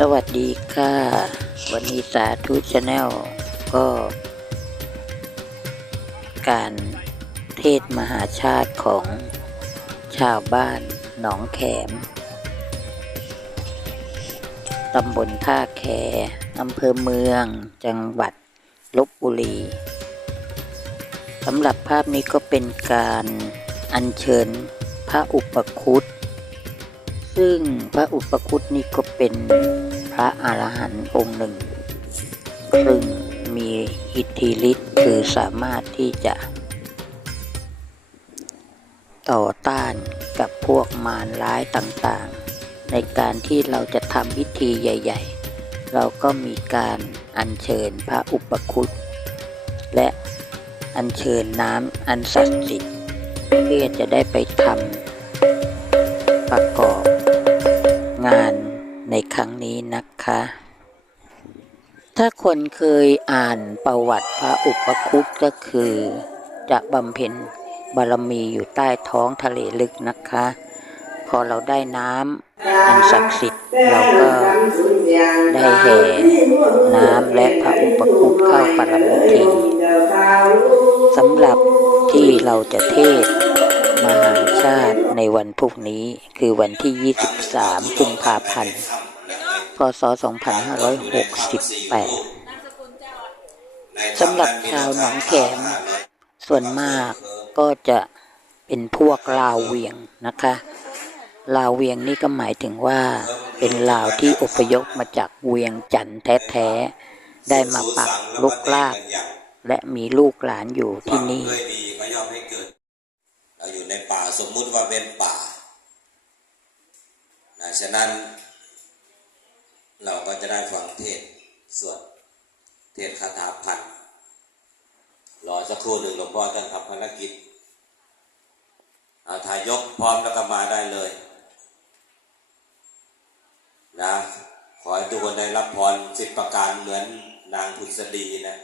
สวัสดีค่ะ วันนี้สาธุชาแนลก็ การเทศมหาชาติของชาวบ้านหนองแขม ตำบลท่าแคอำเภอเมืองจังหวัดลบบุรีสำหรับภาพนี้ก็เป็นการอัญเชิญพระอุปคุต ซึ่งพระอุปคุตนี่ก็เป็นพระอรหันต์องค์หนึ่ง ซึ่งมีอิทธิฤทธิ์คือสามารถที่จะ ต่อต้านกับพวกมารร้ายต่างๆ ในการที่เราจะทำพิธีใหญ่ ๆ เราก็มีการอัญเชิญพระอุปคุตและอัญเชิญน้ำอันศักดิ์สิทธิ์เพื่อจะได้ไปทำประกอบ งานในครั้งนี้นะคะ ถ้าคนเคยอ่านประวัติพระอุปคุตก็คือ จะบำเพ็ญบารมีอยู่ใต้ท้องทะเลลึกนะคะ พอเราได้น้ำอันศักดิ์สิทธิ์เราก็ได้แห่น้ำและพระอุปคุตเข้าปรมิธีสำหรับที่เราจะเทศ ในวันพรุ่งนี้คือวันที่ 23 กุมภาพันธ์ พศ 2568 สำหรับชาวหนองแขม ส่วนมากก็จะเป็นพวกลาวเวียงนะคะ ลาวเวียงนี่ก็หมายถึงว่าเป็นลาวที่อพยพมาจากเวียงจันทร์แท้ๆ ได้มาปักลุกลาก และมีลูกหลานอยู่ที่นี่ เระย่อมให้เกิดเราอยู่ในป่าสมมุติว่าเป็นป่านะฉะนั้น เราก็จะได้ฟังเทศสวดเทศคาถาพันรอสักครู่หนึ่งหลวงพ่อจะทำภารกิจเอาถ่ายยกพร้อมแล้วก็มาได้เลยนะขอให้ทุกคนได้รับพรสิบประการเหมือนนางพุทธดีนะ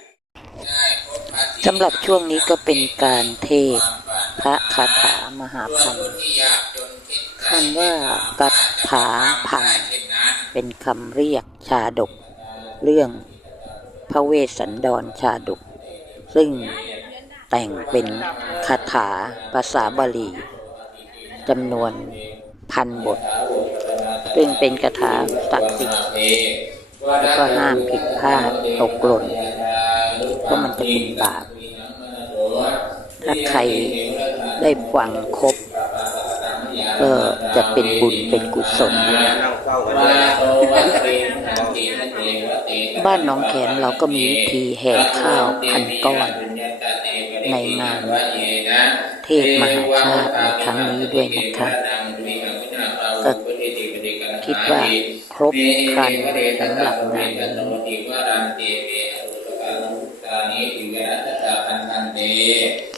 สำหรับช่วงนี้ก็เป็นการเทศ พระคาถามหาพันคำว่ากัตถาพันเป็นคำเรียกชาดก เรื่องพระเวสสันดรชาดก ซึ่งแต่งเป็นคาถาภาษาบาลีจำนวนพันบท ซึ่งเป็นคาถาศักดิ์สิทธิ์แล้วก็ห้ามผิดพลาดตกหล่นเพราะมันจะเป็นบาปถ้าใคร ได้ฟังครบก็จะเป็นบุญเป็นกุศล บ้านน้องแขมเราก็มีวิธีแห่ข้าวพันก้อน ในงานเทศมหาชาติในครั้งนี้ด้วยนะคะก็คิดว่าครบครันสำหรับงานนี้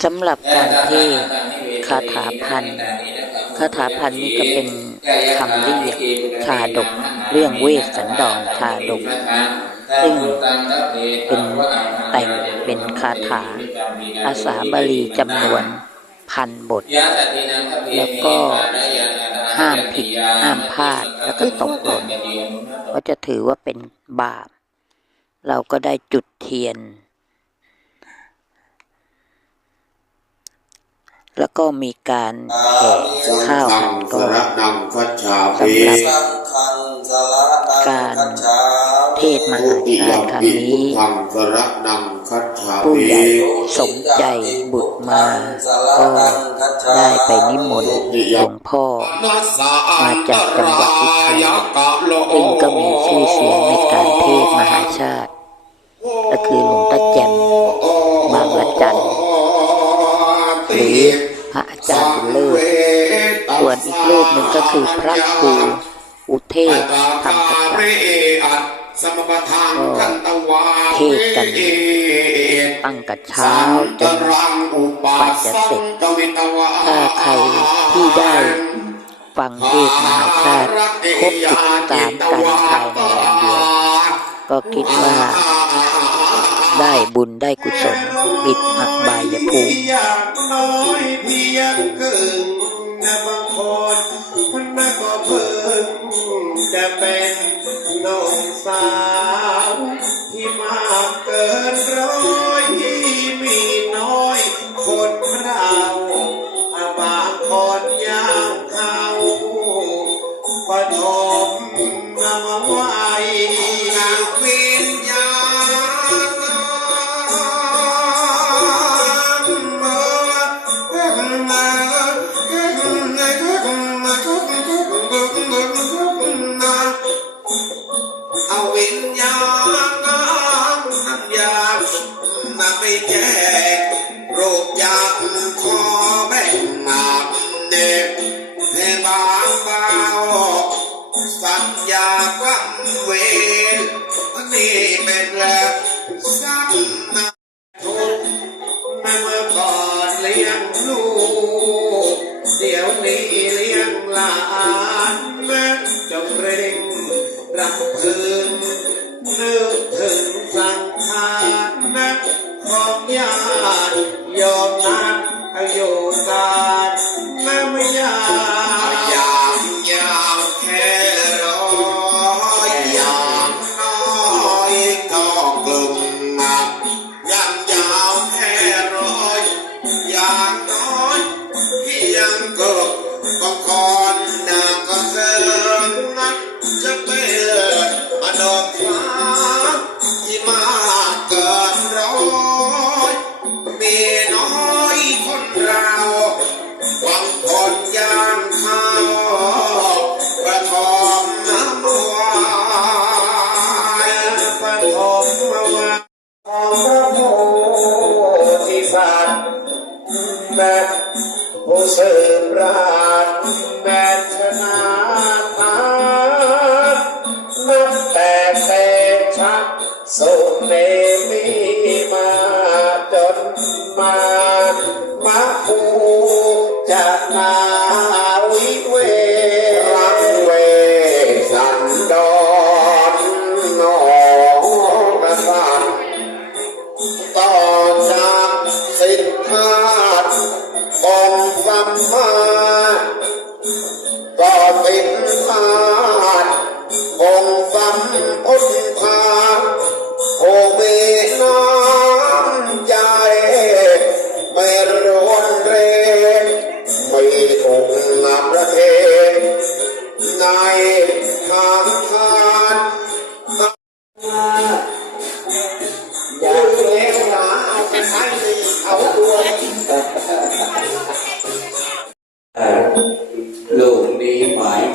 สำหรับการเทศคาถาพันคาถาพันนี่ก็เป็นคำเรียกชาดกเรื่องเวสสันดรชาดกซึ่งเป็นแต่งเป็นคาถาภาษาบาลีจำนวนพันบท แล้วก็ห้ามผิดห้ามพลาดแล้วก็ตกหล่นก็จะถือว่าเป็นบาป เราก็ได้จุดเทียน แล้วก็มีการแห่ข้าวพันก้อนนังคัจฉาสำหรับการเทศมหาชาติครั้งนี้ ผู้ใหญ่สมใจบุตรมา ก็ได้ไปนิมนต์หลวงพ่อ มาจากจังหวัดอุทัยซึ่งก็มีชื่อเสียงในการเทศมหาชาติ ก็คือหลวงตาแจ่มบางละจัน หรือพระอาจารย์บุญเลิศส่วนอีกรูปหนึ่งก็คือพระครูอุเทศธรรมกตริย์สมปทานกันตวาเทศกันตั้งแต่เช้าจนกว่าจะเสร็จถ้าใครที่ได้ฟังเทศน์มหาชาติครบสิบสามกันภายในวันเดียว ก็คิดว่า ได้บุญได้กุศลปิดอับายภูมิยากน้อยเพียงกึ่งบางคนมันก็เพิ่งจะเป็นน้องสาวที่มากเกินร้อยมีน้อยคนเรา สัญญากำเวรนี่เป็นแหลกสักนา กสุ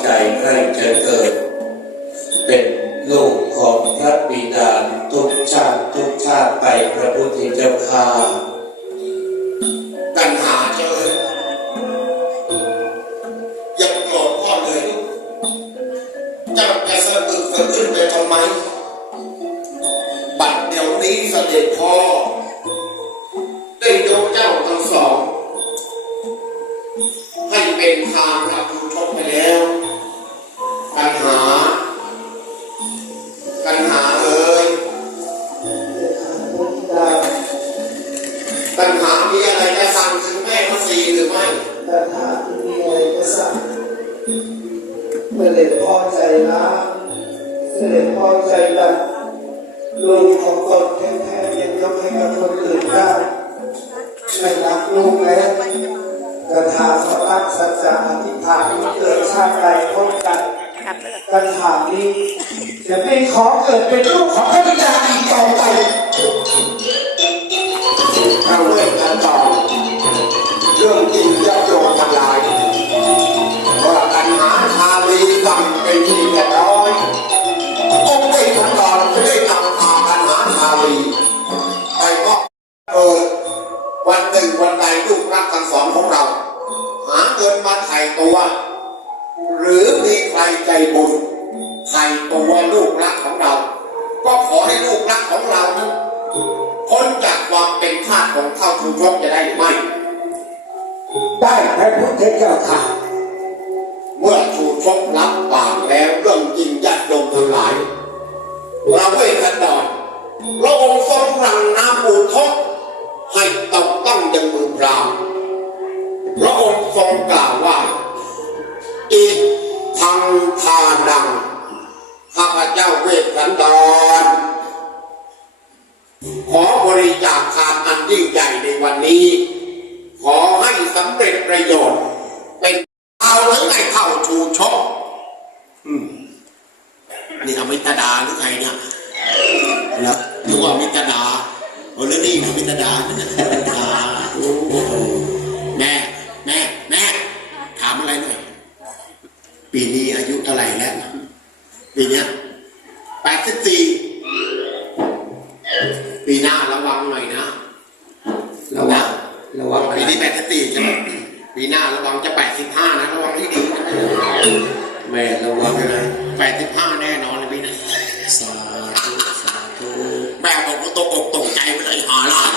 ใจใครจะเกิดเป็นลูกของพระบิดาทุกชาติทุกชาติไปพระพุทธเจ้าข้าปัญหาเจออย่าโกรธพ่อเลยเจ้าจะสะอึกสะอื้นไปทำไม บัดเดี๋ยวนี้เสด็จพ่อได้ยกเจ้าทั้งสอง ให้เป็นทางรับผู้ชมไปแล้ว ลูกของตนแท้ๆยังยกให้กับคนอื่นได้ไม่รักลูกแล้วกระถาเขาตั้งสัจจะอธิษฐานเกิดชาติใดพบกันกระถานี้จะไม่ขอเกิดเป็นลูกของพระบิดาอีกต่อไปเราเริ่มกันต่อเรื่องจริงจะโยงทำลาย พระพุทธเจ้าค่ะ เมื่อชูชกรับปากแล้วเรื่องจริงยัดโยมทั้งหลายเราเวทกันดอนพระองค์ทรงรังน้ำมูลทกให้ตกต้องยังมือพรามพระองค์ทรงกล่าวว่า อีกทางทานังข้าพเจ้าเวสสันดรขอบริจาคทานอันยิ่งใหญ่ในวันนี้ ขอ สำเร็จประโยชน์ เป็นเอาหรือไงเข้าชูชกอืมนี่อมิตรดาหรือใครเนี่ยแล้วนึกว่าอมิตดาโอ้แล้วนี่อมิตดาเนี่ยอมิตดาแม่แม่แม่ถามอะไรหน่อยปีนี้อายุเท่าไหร่แล้วปีเนี้ ปีหน้าระวังจะแปดสิบห้านะระวังให้ดีนะแม่ระวังเลยแปดสิบห้าแน่นอนเลยปีหนี้าสาธุสาธุแม่บอกว่าตกอกตกใจไปเลยหาล่าน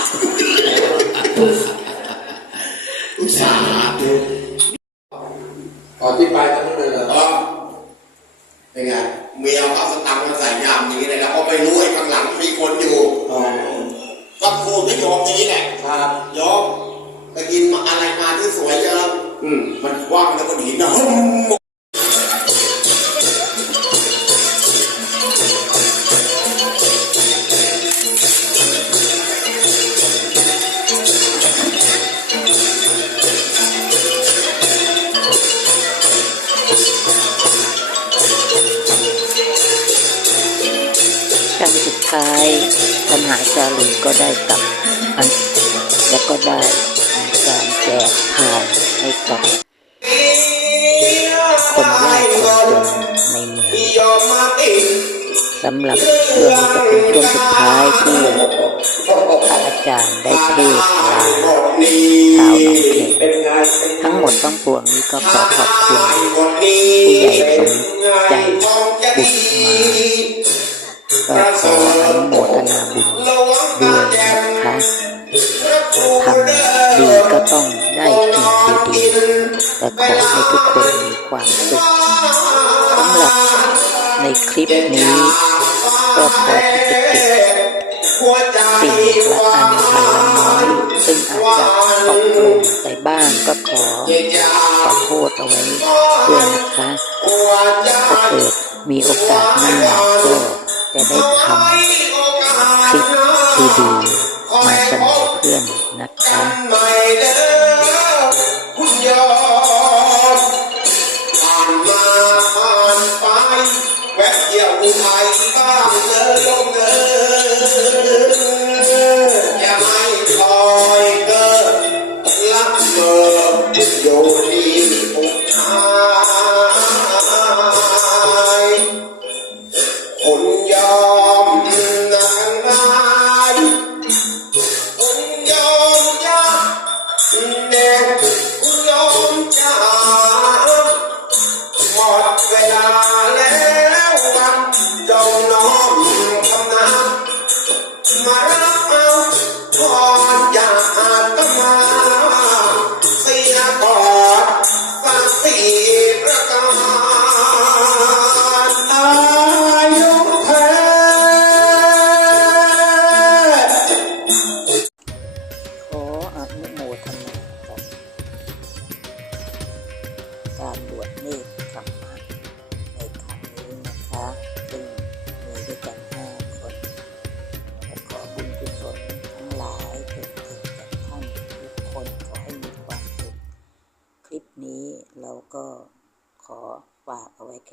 สาธุขอที่ไปทั้งนั้นเลยเหรอเออเป็นไงเมียเอาสตังค์มาใส่ยามนี้เลยนะเพราะไม่รู้ไอ้ข้างหลังมีคนอยู่อ๋อก็พูดให้โยมนี้แหละครับโยม ไปกินอะไรมาที่สวยเยอะอืมมันว่างแล้วก็หนีนะครั้งสุดท้ายปัญหาจารีก็ได้กลับอันแล้วก็ได้ แจกทานให้กับคนยากคนจนในเมืองที่ยอมมาติดสำหรับช่วงนี้ก็เป็นช่วงสุดท้ายที่พระอาจารย์ได้เทศน์ลานี้ชาวหนองเขงเป็นไงทั้งหมดต้องปวงนี้ก็ขอขอบคุณผู้ใหญ่สมใจทองจบุตรมาก็ขออนุโมทนาบุญระวังด้วยแจ่มนะคะพระทำ ต้องได้สิ่ดีๆแต่ขอให้ทุกคนมีความสุขสำหรับในคลิปนี้ ก็ขอที่จะเก็บหัวใจสิ่งละอันพันละน้อยซึ่งอาจจะตกหล่นไปบ้างก็ขอขอโทษเอาไว้ด้วยนะคะถ้าเกิดมีโอกาสหน้าก็จะได้ทำคลิปดีๆมาเสนอ เพื่อนนะคะไม่เด้อคุณยอมผ่านมาผ่านไปแวะเดียวอุทัย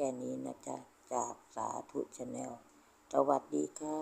แค่นี้นะจ๊ะ จากสาธุชาแนล สวัสดีค่ะ